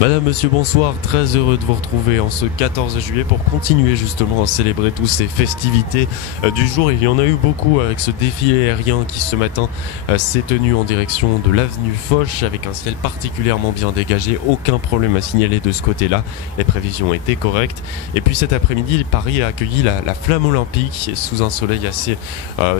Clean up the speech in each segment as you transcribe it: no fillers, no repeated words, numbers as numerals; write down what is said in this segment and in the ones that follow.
Madame, monsieur, bonsoir, très heureux de vous retrouver en ce 14 juillet pour continuer justement à célébrer tous ces festivités du jour. Il y en a eu beaucoup avec ce défilé aérien qui ce matin s'est tenu en direction de l'avenue Foch avec un ciel particulièrement bien dégagé, aucun problème à signaler de ce côté-là, les prévisions étaient correctes. Et puis cet après-midi, Paris a accueilli la flamme olympique sous un soleil assez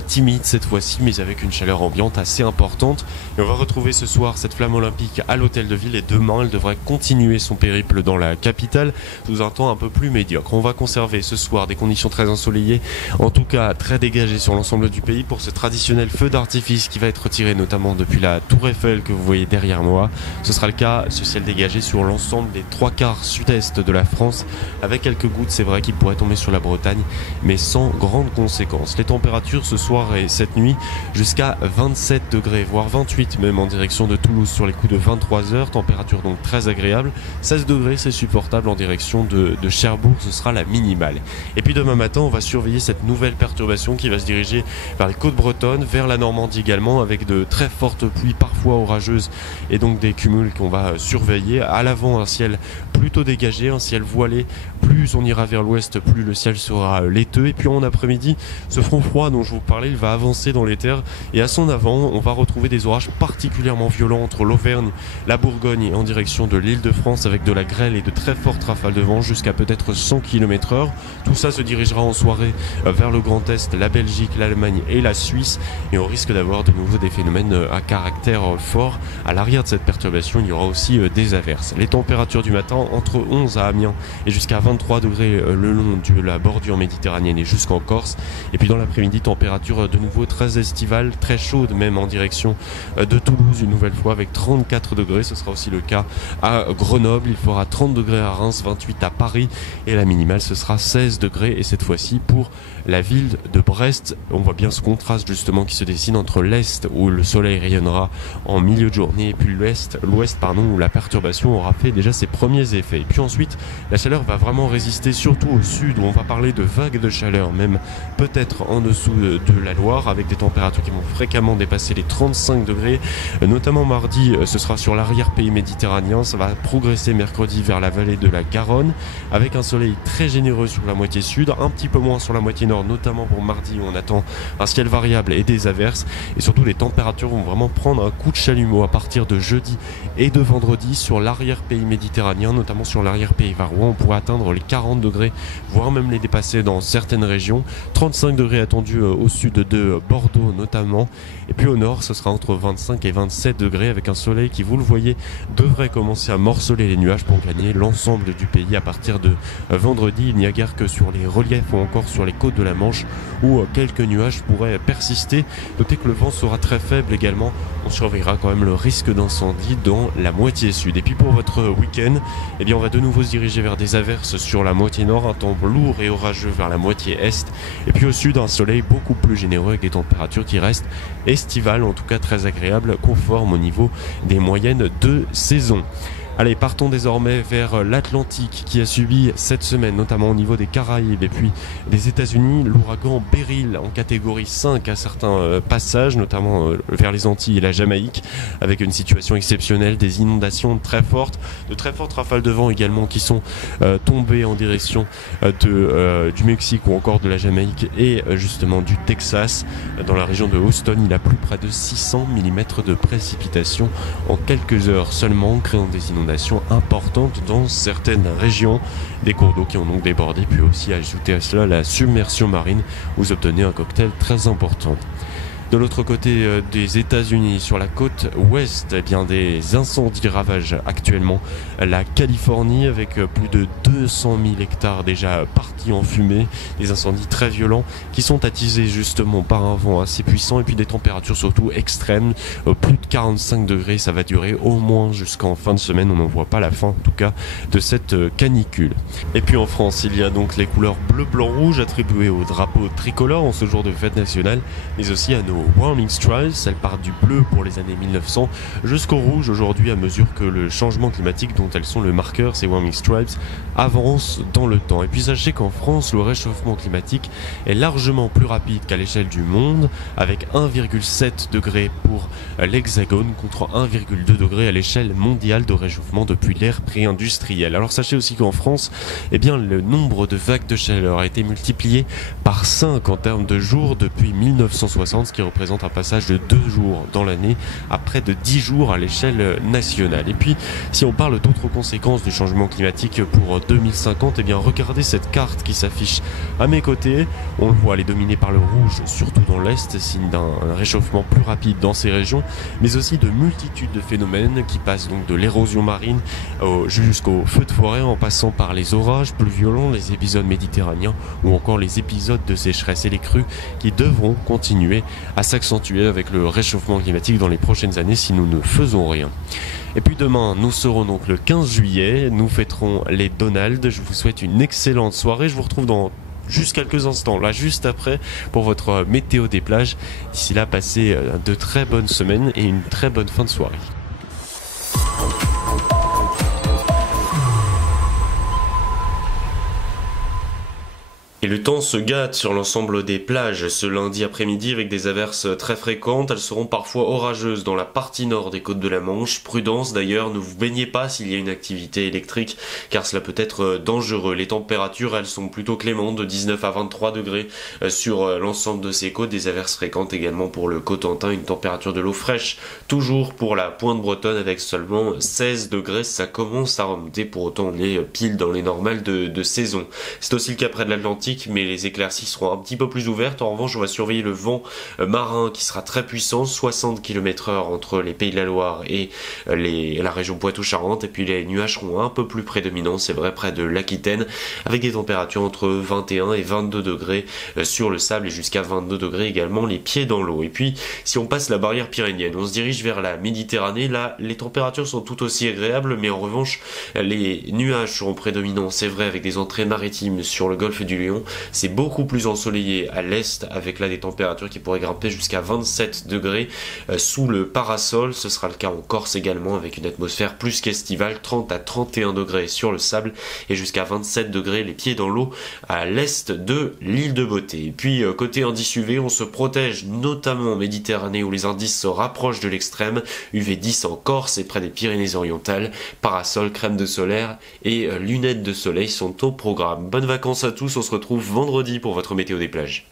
timide cette fois-ci, mais avec une chaleur ambiante assez importante. Et on va retrouver ce soir cette flamme olympique à l'hôtel de ville et demain elle devrait continuer son périple dans la capitale sous un temps un peu plus médiocre. On va conserver ce soir des conditions très ensoleillées, en tout cas très dégagées sur l'ensemble du pays pour ce traditionnel feu d'artifice qui va être tiré notamment depuis la Tour Eiffel que vous voyez derrière moi. Ce sera le cas, ce ciel dégagé sur l'ensemble des 3/4 sud-est de la France avec quelques gouttes, c'est vrai, qui pourraient tomber sur la Bretagne, mais sans grandes conséquences. Les températures ce soir et cette nuit jusqu'à 27 degrés, voire 28 même en direction de Toulouse sur les coups de 23 heures, température donc très agréable. 16 degrés, c'est supportable en direction de Cherbourg, ce sera la minimale. Et puis demain matin, on va surveiller cette nouvelle perturbation qui va se diriger vers les côtes bretonnes, vers la Normandie également, avec de très fortes pluies, parfois orageuses, et donc des cumuls qu'on va surveiller. À l'avant, un ciel plutôt dégagé, un ciel voilé. Plus on ira vers l'ouest, plus le ciel sera laiteux. Et puis en après-midi, ce front froid dont je vous parlais, il va avancer dans les terres. Et à son avant, on va retrouver des orages particulièrement violents entre l'Auvergne, la Bourgogne et en direction de l'Île-de-France avec de la grêle et de très fortes rafales de vent jusqu'à peut-être 100 km/h. Tout ça se dirigera en soirée vers le Grand Est, la Belgique, l'Allemagne et la Suisse. Et on risque d'avoir de nouveau des phénomènes à caractère fort. À l'arrière de cette perturbation, il y aura aussi des averses. Les températures du matin entre 11 à Amiens et jusqu'à 23 degrés le long de la bordure méditerranéenne et jusqu'en Corse. Et puis dans l'après-midi, température de nouveau très estivale, très chaude même en direction de Toulouse une nouvelle fois avec 34 degrés. Ce sera aussi le cas à Grenoble. Il fera 30 degrés à Reims, 28 à Paris et la minimale ce sera 16 degrés. Et cette fois-ci pour la ville de Brest, on voit bien ce contraste justement qui se dessine entre l'Est où le soleil rayonnera en milieu de journée et puis l'Ouest où la perturbation aura fait déjà ses premiers effets. Et puis ensuite, la chaleur va vraiment résister surtout au sud où on va parler de vagues de chaleur, même peut-être en dessous de la Loire avec des températures qui vont fréquemment dépasser les 35 degrés. Notamment mardi, ce sera sur l'arrière-pays méditerranéen. Ça va progresser mercredi vers la vallée de la Garonne avec un soleil très généreux sur la moitié sud, un petit peu moins sur la moitié nord, notamment pour mardi où on attend un ciel variable et des averses. Et surtout, les températures vont vraiment prendre un coup de chalumeau à partir de jeudi et de vendredi sur l'arrière-pays méditerranéen, notamment sur l'arrière-pays varois. On pourrait atteindre les 40 degrés, voire même les dépasser dans certaines régions. 35 degrés attendus au sud de Bordeaux notamment. Et puis au nord, ce sera entre 25 et 27 degrés avec un soleil qui, vous le voyez, devrait commencer à morceler les nuages pour gagner l'ensemble du pays à partir de vendredi. Il n'y a guère que sur les reliefs ou encore sur les côtes de la Manche où quelques nuages pourraient persister. Notez que le vent sera très faible également. On surveillera quand même le risque d'incendie dans la moitié sud. Et puis pour votre week-end, eh bien on va de nouveau se diriger vers des averses sur la moitié nord, un temps lourd et orageux vers la moitié est. Et puis au sud, un soleil beaucoup plus généreux avec des températures qui restent estivales, en tout cas très agréables, conformes au niveau des moyennes de saison. Allez, partons désormais vers l'Atlantique qui a subi cette semaine, notamment au niveau des Caraïbes et puis des États-Unis, l'ouragan Beryl en catégorie 5 à certains passages, notamment vers les Antilles et la Jamaïque, avec une situation exceptionnelle, des inondations très fortes, de très fortes rafales de vent également qui sont tombées en direction du Mexique ou encore de la Jamaïque et justement du Texas. Dans la région de Houston, il a plu près de 600 mm de précipitations en quelques heures seulement, créant des inondations importantes dans certaines régions, des cours d'eau qui ont donc débordé, puis aussi ajouter à cela la submersion marine, vous obtenez un cocktail très important. De l'autre côté des États-Unis, sur la côte ouest, eh bien des incendies ravagent actuellement la Californie avec plus de 200 000 hectares déjà partis en fumée. Des incendies très violents qui sont attisés justement par un vent assez puissant et puis des températures surtout extrêmes. Plus de 45 degrés, ça va durer au moins jusqu'en fin de semaine. On n'en voit pas la fin en tout cas de cette canicule. Et puis en France, il y a donc les couleurs bleu, blanc, rouge attribuées au drapeau tricolore en ce jour de fête nationale, mais aussi à nos aux warming stripes. Elle part du bleu pour les années 1900 jusqu'au rouge aujourd'hui à mesure que le changement climatique dont elles sont le marqueur, ces warming stripes, avance dans le temps. Et puis sachez qu'en France, le réchauffement climatique est largement plus rapide qu'à l'échelle du monde, avec 1,7 degré pour l'Hexagone contre 1,2 degré à l'échelle mondiale de réchauffement depuis l'ère pré-industrielle. Alors sachez aussi qu'en France, le nombre de vagues de chaleur a été multiplié par 5 en termes de jours depuis 1960, ce qui représente un passage de 2 jours dans l'année à près de 10 jours à l'échelle nationale. Et puis, si on parle d'autres conséquences du changement climatique pour 2050, regardez cette carte qui s'affiche à mes côtés. On le voit, elle est dominée par le rouge, surtout dans l'Est, signe d'un réchauffement plus rapide dans ces régions, mais aussi de multitudes de phénomènes qui passent donc de l'érosion marine jusqu'aux feux de forêt, en passant par les orages plus violents, les épisodes méditerranéens ou encore les épisodes de sécheresse et les crues qui devront continuer à s'accentuer avec le réchauffement climatique dans les prochaines années si nous ne faisons rien. Et puis demain, nous serons donc le 15 juillet, nous fêterons les Donald. Je vous souhaite une excellente soirée, je vous retrouve dans juste quelques instants, là juste après, pour votre météo des plages. D'ici là, passez de très bonnes semaines et une très bonne fin de soirée. Et le temps se gâte sur l'ensemble des plages ce lundi après-midi avec des averses très fréquentes. Elles seront parfois orageuses dans la partie nord des côtes de la Manche. Prudence d'ailleurs, ne vous baignez pas s'il y a une activité électrique car cela peut être dangereux. Les températures, elles sont plutôt clémentes, de 19 à 23 degrés sur l'ensemble de ces côtes. Des averses fréquentes également pour le Cotentin, une température de l'eau fraîche toujours pour la pointe bretonne avec seulement 16 degrés. Ça commence à remonter, pour autant on est pile dans les normales de saison. C'est aussi le cas près de l'Atlantique, mais les éclaircies seront un petit peu plus ouvertes. En revanche, on va surveiller le vent marin qui sera très puissant, 60 km/h entre les Pays de la Loire et la région Poitou-Charentes. Et puis les nuages seront un peu plus prédominants, c'est vrai, près de l'Aquitaine, avec des températures entre 21 et 22 degrés sur le sable et jusqu'à 22 degrés également les pieds dans l'eau. Et puis, si on passe la barrière pyrénéenne, on se dirige vers la Méditerranée. Là, les températures sont tout aussi agréables, mais en revanche, les nuages seront prédominants, c'est vrai, avec des entrées maritimes sur le golfe du Lion. C'est beaucoup plus ensoleillé à l'est avec là des températures qui pourraient grimper jusqu'à 27 degrés sous le parasol. Ce sera le cas en Corse également avec une atmosphère plus qu'estivale, 30 à 31 degrés sur le sable et jusqu'à 27 degrés les pieds dans l'eau à l'est de l'île de Beauté. Et puis côté indice UV, on se protège notamment en Méditerranée où les indices se rapprochent de l'extrême. UV 10 en Corse et près des Pyrénées-Orientales. Parasol, crème de solaire et lunettes de soleil sont au programme. Bonnes vacances à tous, on se retrouve vendredi pour votre météo des plages.